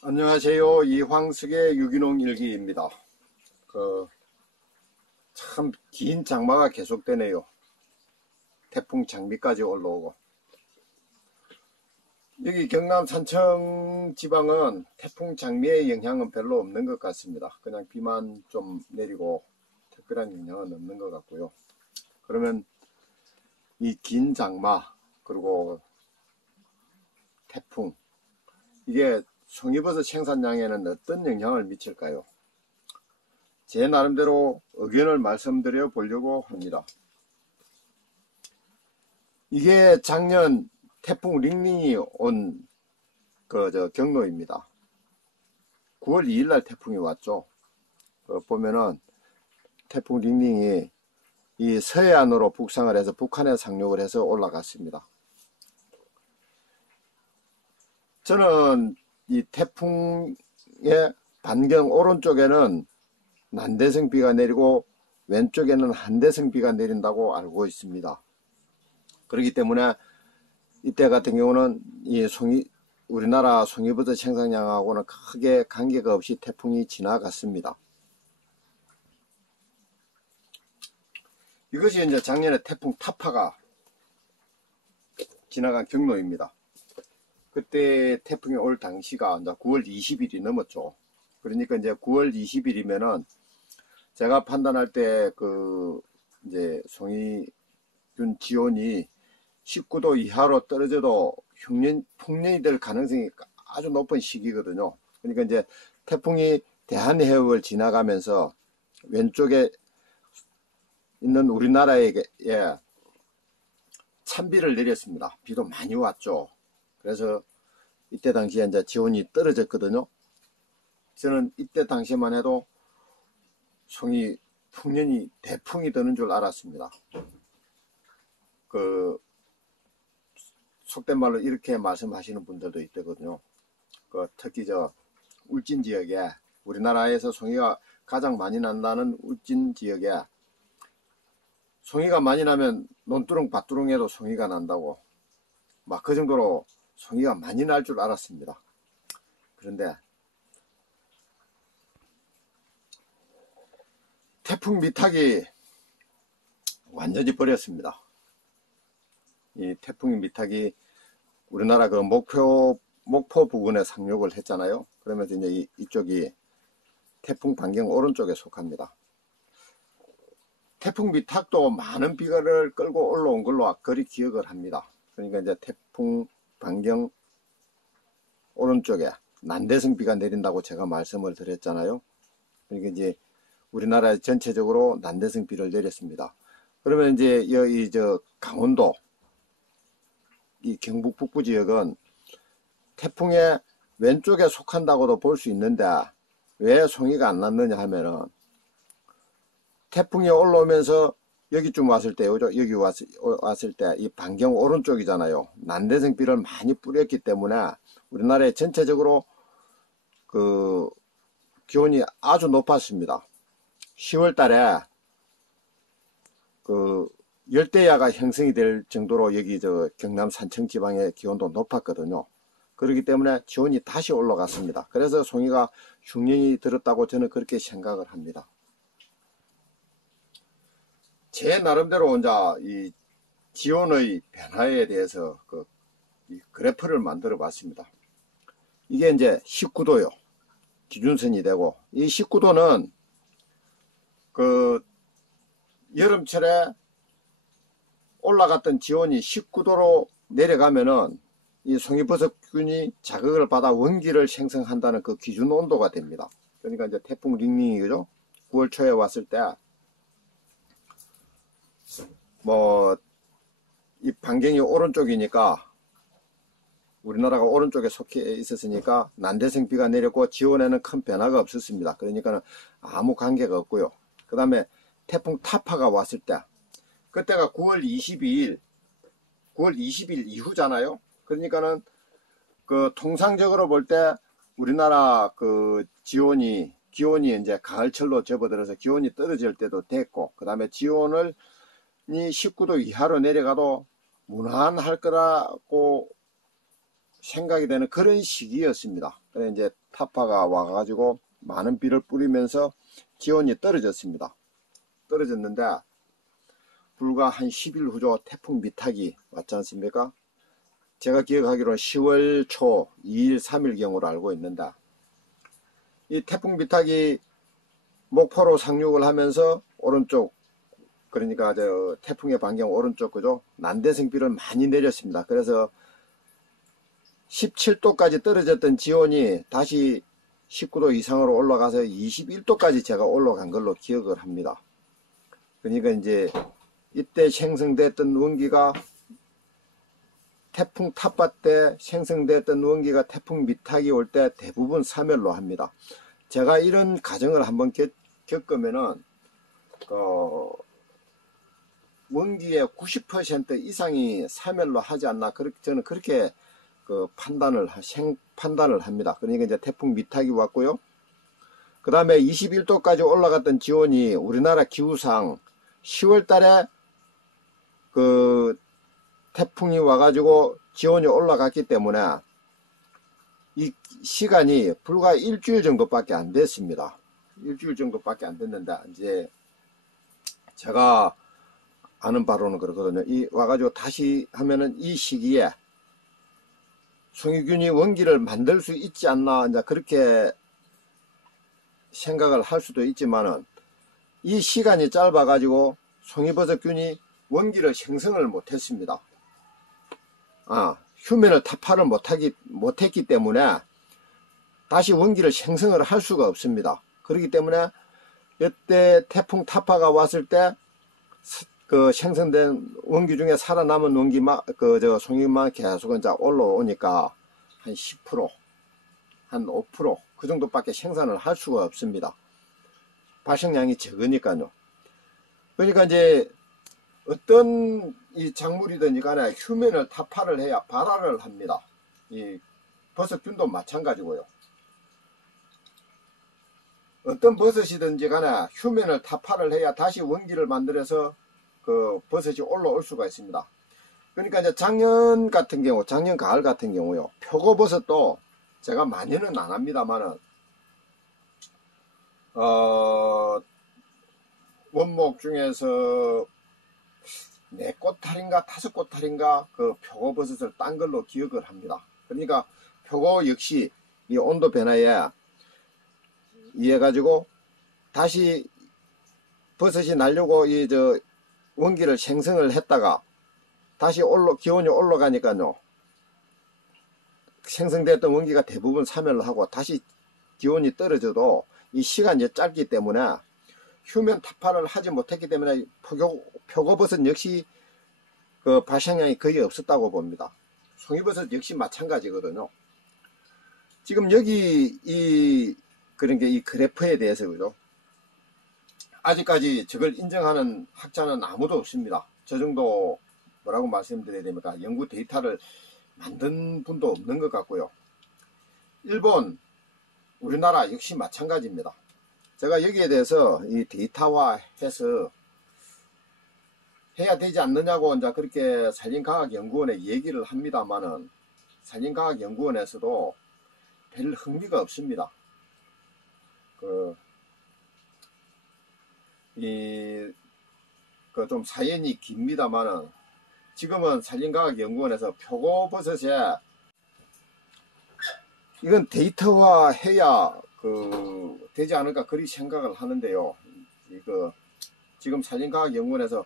안녕하세요. 이황석의 유기농 일기입니다. 참 긴 장마가 계속되네요. 태풍 장미까지 올라오고. 여기 경남 산청 지방은 태풍 장미의 영향은 별로 없는 것 같습니다. 그냥 비만 좀 내리고 특별한 영향은 없는 것 같고요. 그러면 이 긴 장마 그리고 태풍 이게 송이버섯 생산량에는 어떤 영향을 미칠까요? 제 나름대로 의견을 말씀드려 보려고 합니다. 이게 작년 태풍 링링이 온 경로입니다. 9월 2일 날 태풍이 왔죠. 보면은 태풍 링링이 이 서해안으로 북상을 해서 북한에 상륙을 해서 올라갔습니다. 저는 이 태풍의 반경 오른쪽에는 난대성 비가 내리고 왼쪽에는 한대성 비가 내린다고 알고 있습니다. 그렇기 때문에 이때 같은 경우는 우리나라 송이버섯 생산량하고는 크게 관계가 없이 태풍이 지나갔습니다. 이것이 이제 작년에 태풍 타파가 지나간 경로입니다. 그때 태풍이 올 당시가 이제 9월 20일이 넘었죠. 그러니까 이제 9월 20일이면은 제가 판단할 때 이제 송이균 지온이 19도 이하로 떨어져도 풍년이 될 가능성이 아주 높은 시기거든요. 그러니까 이제 태풍이 대한해역을 지나가면서 왼쪽에 있는 우리나라에게 찬비를 내렸습니다. 비도 많이 왔죠. 그래서 이때 당시에 이제 지온이 떨어졌거든요. 저는 이때 당시만 해도 풍년이 대풍이 드는 줄 알았습니다. 속된 말로 이렇게 말씀하시는 분들도 있거든요. 특히 울진 지역에 우리나라에서 송이가 가장 많이 난다는 울진 지역에 송이가 많이 나면 논두렁 밭두렁에도 송이가 난다고 막 그 정도로 송이가 많이 날 줄 알았습니다. 그런데 태풍 미탁이 완전히 버렸습니다. 이 태풍 미탁이 우리나라 목포 부근에 상륙을 했잖아요. 그러면서 이제 이쪽이 태풍 반경 오른쪽에 속합니다. 태풍 미탁도 많은 비가를 끌고 올라온 걸로 거리 기억을 합니다. 그러니까 이제 태풍 반경 오른쪽에 난대성 비가 내린다고 제가 말씀을 드렸잖아요. 그러니까 이제 우리나라 전체적으로 난대성 비를 내렸습니다. 그러면 이제 여기 강원도 이 경북 북부 지역은 태풍의 왼쪽에 속한다고도 볼 수 있는데 왜 송이가 안 났느냐 하면은 태풍이 올라오면서 여기쯤 왔을 때 여기 왔을 때 이 반경 오른쪽이잖아요. 난대성 비를 많이 뿌렸기 때문에 우리나라에 전체적으로 기온이 아주 높았습니다. 10월 달에 열대야가 형성이 될 정도로 여기 경남 산청 지방의 기온도 높았거든요. 그렇기 때문에 기온이 다시 올라갔습니다. 그래서 송이가 흉년이 들었다고 저는 그렇게 생각을 합니다. 제 나름대로 이제 이 지온의 변화에 대해서 이 그래프를 만들어 봤습니다. 이게 이제 19도요. 기준선이 되고, 이 19도는 여름철에 올라갔던 지온이 19도로 내려가면은 이 송이버섯균이 자극을 받아 원기를 생성한다는 그 기준 온도가 됩니다. 그러니까 이제 태풍 링링이죠. 9월 초에 왔을 때 이 반경이 오른쪽이니까 우리나라가 오른쪽에 속해 있었으니까 난대성 비가 내렸고 지온에는 큰 변화가 없었습니다. 그러니까 아무 관계가 없고요. 그 다음에 태풍 타파가 왔을 때 그때가 9월 22일 이후잖아요. 그러니까는 통상적으로 볼 때 우리나라 기온이 이제 가을철로 접어들어서 기온이 떨어질 때도 됐고, 그 다음에 지온이 19도 이하로 내려가도 무난할 거라고 생각이 되는 그런 시기였습니다. 그래 이제 타파가 와가지고 많은 비를 뿌리면서 기온이 떨어졌습니다. 떨어졌는데 불과 한 10일 후죠. 태풍 미탁이 왔지 않습니까? 제가 기억하기로는 10월 초 2일 3일 경우로 알고 있는데, 이 태풍 미탁이 목포로 상륙을 하면서 오른쪽, 그러니까 저 태풍의 반경 오른쪽 그죠? 난대성비를 많이 내렸습니다. 그래서 17도까지 떨어졌던 지온이 다시 19도 이상으로 올라가서 21도까지 제가 올라간 걸로 기억을 합니다. 그러니까 이제 이때 생성됐던 원기가 태풍 타파 때 생성됐던 원기가 태풍 미탁이 올 때 대부분 사멸로 합니다. 제가 이런 가정을 한번 겪으면은 원기의 90% 이상이 사멸로 하지 않나, 그렇게 저는 그렇게 판단을 합니다. 그러니까 이제 태풍 미탁이 왔고요. 그 다음에 21도까지 올라갔던 지온이 우리나라 기후상 10월 달에 태풍이 와가지고 지온이 올라갔기 때문에 이 시간이 불과 일주일 정도밖에 안 됐습니다. 일주일 정도밖에 안 됐는데, 이제 제가 아는 바로는 그렇거든요. 이 와가지고 다시 하면은 이 시기에 송유균이 원기를 만들 수 있지 않나, 이제 그렇게 생각을 할 수도 있지만은, 이 시간이 짧아가지고 송이버섯균이 원기를 생성을 못했습니다. 휴면을 타파를 못했기 때문에 다시 원기를 생성을 할 수가 없습니다. 그렇기 때문에 이때 태풍 타파가 왔을 때 생성된 원기 중에 살아남은 원기만 송이만 계속 이제 올라오니까 한 10%, 한 5% 그 정도밖에 생산을 할 수가 없습니다. 발생량이 적으니까요. 그러니까 이제 어떤 이 작물이든지 간에 휴면을 타파를 해야 발화를 합니다. 이 버섯균도 마찬가지고요. 어떤 버섯이든지 간에 휴면을 타파를 해야 다시 원기를 만들어서 버섯이 올라올 수가 있습니다. 그러니까 이제 작년 가을 같은 경우요. 표고버섯도 제가 많이는 안 합니다만은, 원목 중에서 4꽃탈인가 5꽃탈인가 표고버섯을 딴 걸로 기억을 합니다. 그러니까 표고 역시 이 온도 변화에 의해 가지고 다시 버섯이 나려고 원기를 생성을 했다가 다시 기온이 올라가니까요, 생성됐던 원기가 대부분 사멸을 하고 다시 기온이 떨어져도 이 시간이 짧기 때문에 휴면 타파를 하지 못했기 때문에 표고버섯 역시 발생량이 거의 없었다고 봅니다. 송이버섯 역시 마찬가지거든요. 지금 여기 그런 게 이 그래프에 대해서 그죠? 아직까지 저걸 인정하는 학자는 아무도 없습니다. 저 정도 뭐라고 말씀드려야 됩니까? 연구 데이터를 만든 분도 없는 것 같고요. 일본, 우리나라 역시 마찬가지입니다. 제가 여기에 대해서 이 데이터화해서 해야 되지 않느냐고 이제 그렇게 산림과학연구원에 얘기를 합니다만은, 산림과학연구원에서도 별 흥미가 없습니다. 좀 사연이 깁니다만은, 지금은 산림과학연구원에서 표고버섯에 이건 데이터화 해야 되지 않을까 그리 생각을 하는데요. 지금 산림과학연구원에서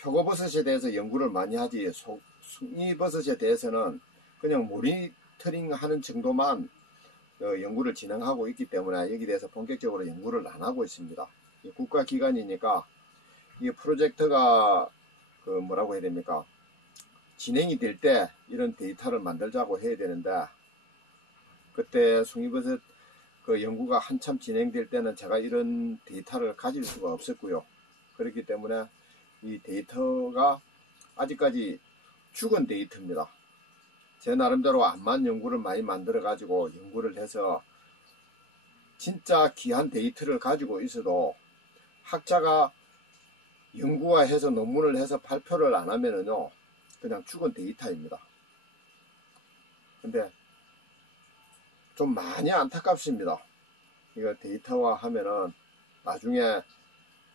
표고버섯에 대해서 연구를 많이 하지, 송이버섯에 대해서는 그냥 모니터링 하는 정도만 연구를 진행하고 있기 때문에 여기 대해서 본격적으로 연구를 안 하고 있습니다. 국가기관이니까 이 프로젝트가 뭐라고 해야 됩니까? 진행이 될 때 이런 데이터를 만들자고 해야 되는데, 그때 송이버섯 연구가 한참 진행될 때는 제가 이런 데이터를 가질 수가 없었고요. 그렇기 때문에 이 데이터가 아직까지 죽은 데이터입니다. 제 나름대로 암만 연구를 많이 만들어 가지고 연구를 해서 진짜 귀한 데이터를 가지고 있어도 학자가 연구화해서 논문을 해서 발표를 안 하면은요, 그냥 죽은 데이터입니다. 근데 좀 많이 안타깝습니다. 이거 데이터화 하면은 나중에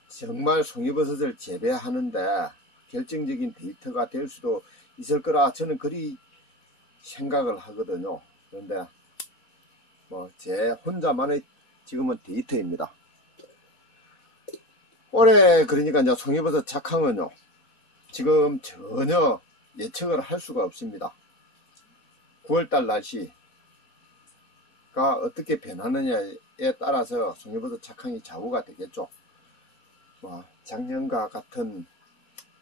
정말 송이버섯을 재배하는데 결정적인 데이터가 될 수도 있을 거라 저는 그리 생각을 하거든요. 그런데 뭐 제 혼자만의 지금은 데이터입니다. 올해 그러니까 이제 송이버섯 작황은요, 지금 전혀 예측을 할 수가 없습니다. 9월달 날씨가 어떻게 변하느냐에 따라서 송이버섯 작황이 좌우가 되겠죠. 작년과 같은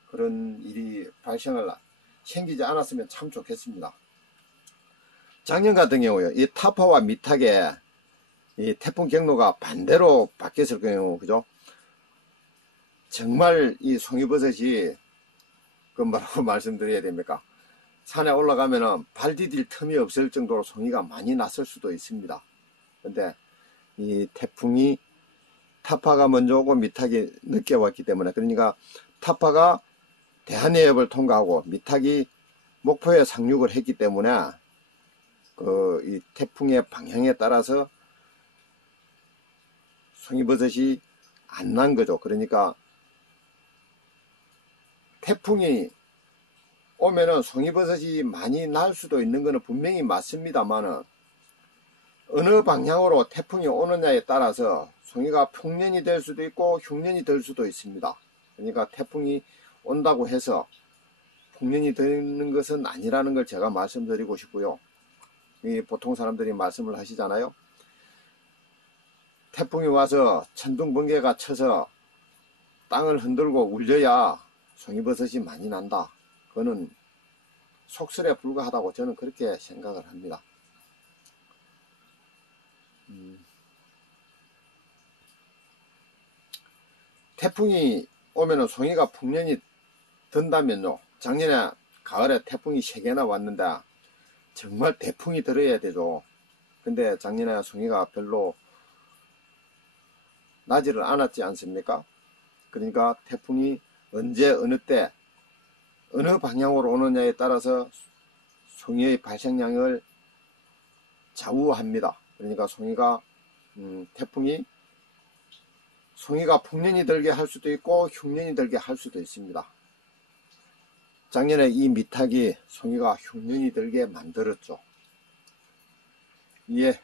그런 일이 생기지 않았으면 참 좋겠습니다. 작년 같은 경우요, 이 타파와 미탁에 이 태풍 경로가 반대로 바뀌었을 경우, 그죠? 정말 이 송이버섯이 그 뭐라고 말씀드려야 됩니까? 산에 올라가면은 발 디딜 틈이 없을 정도로 송이가 많이 났을 수도 있습니다. 근데 이 태풍이 타파가 먼저 오고 미탁이 늦게 왔기 때문에, 그러니까 타파가 대한해협을 통과하고 미탁이 목포에 상륙을 했기 때문에 이 태풍의 방향에 따라서 송이버섯이 안 난 거죠. 그러니까 태풍이 오면은 송이버섯이 많이 날 수도 있는 것은 분명히 맞습니다만은 어느 방향으로 태풍이 오느냐에 따라서 송이가 풍년이 될 수도 있고 흉년이 될 수도 있습니다. 그러니까 태풍이 온다고 해서 풍년이 되는 것은 아니라는 걸 제가 말씀드리고 싶고요. 보통 사람들이 말씀을 하시잖아요. 태풍이 와서 천둥 번개가 쳐서 땅을 흔들고 울려야 송이버섯이 많이 난다. 그거는 속설에 불과하다고 저는 그렇게 생각을 합니다. 태풍이 오면은 송이가 풍년이 든다면요, 작년에 가을에 태풍이 3개나 왔는데 정말 대풍이 들어야 되죠. 근데 작년에 송이가 별로 나지를 않았지 않습니까? 그러니까 태풍이 언제 어느 때 어느 방향으로 오느냐에 따라서 송이의 발생량을 좌우합니다. 그러니까 태풍이 송이가 풍년이 들게 할 수도 있고 흉년이 들게 할 수도 있습니다. 작년에 이 미탁이 송이가 흉년이 들게 만들었죠. 예,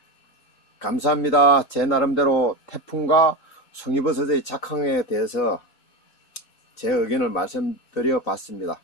감사합니다. 제 나름대로 태풍과 송이버섯의 작황에 대해서 제 의견을 말씀드려 봤습니다.